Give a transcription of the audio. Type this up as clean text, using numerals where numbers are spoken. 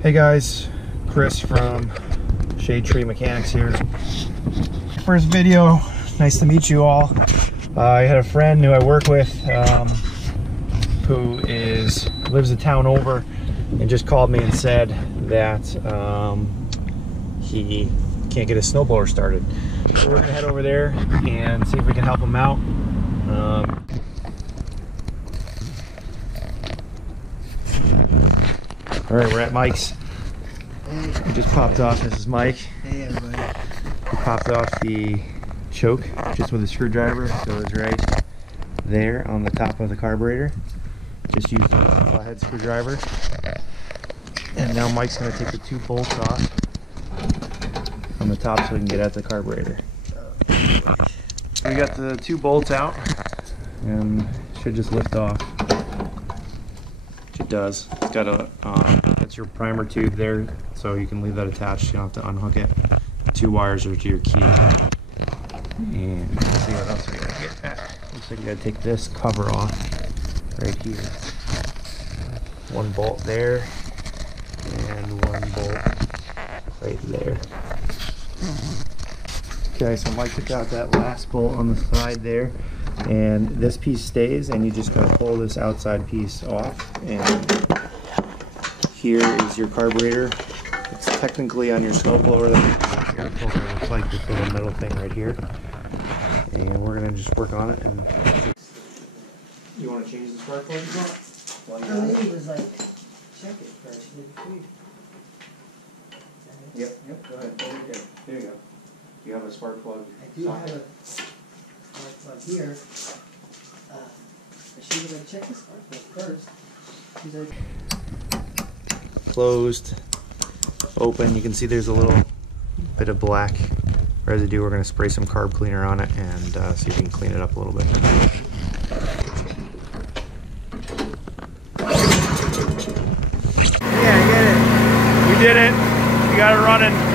Hey guys, Chris from Shade Tree Mechanics here. First video, nice to meet you all. I had a friend who I work with who lives a town over and just called me and said that he can't get his snowblower started. So we're gonna head over there and see if we can help him out. All right, we're at Mike's. Hey. We just popped off. This is Mike. Hey everybody. We popped off the choke just with a screwdriver, so it's right there on the top of the carburetor. Just use the flathead screwdriver. And now Mike's going to take the two bolts off on the top so we can get at the carburetor. We got the two bolts out and should just lift off. It does. It's got a that's your primer tube there, so you can leave that attached. You don't have to unhook it. The two wires are to your key. And let's see what else we gotta get at. Looks like you gotta take this cover off right here. One bolt there and one bolt right there. Okay, so Mike took out that last bolt on the side there, and this piece stays, and you just gotta pull this outside piece off. And here is your carburetor. It's technically on your snowblower. It looks like this little metal thing right here, and we're gonna just work on it. And you want to change the spark plug as well? I think it was like, check it first. Yep. Go ahead. There you go. You have a spark plug. I do socket. have a spark plug here. I should have checked the spark plug first. Closed, open. You can see there's a little bit of black residue. We're going to spray some carb cleaner on it and see if we can clean it up a little bit. Yeah, I get it. We did it. We got it running.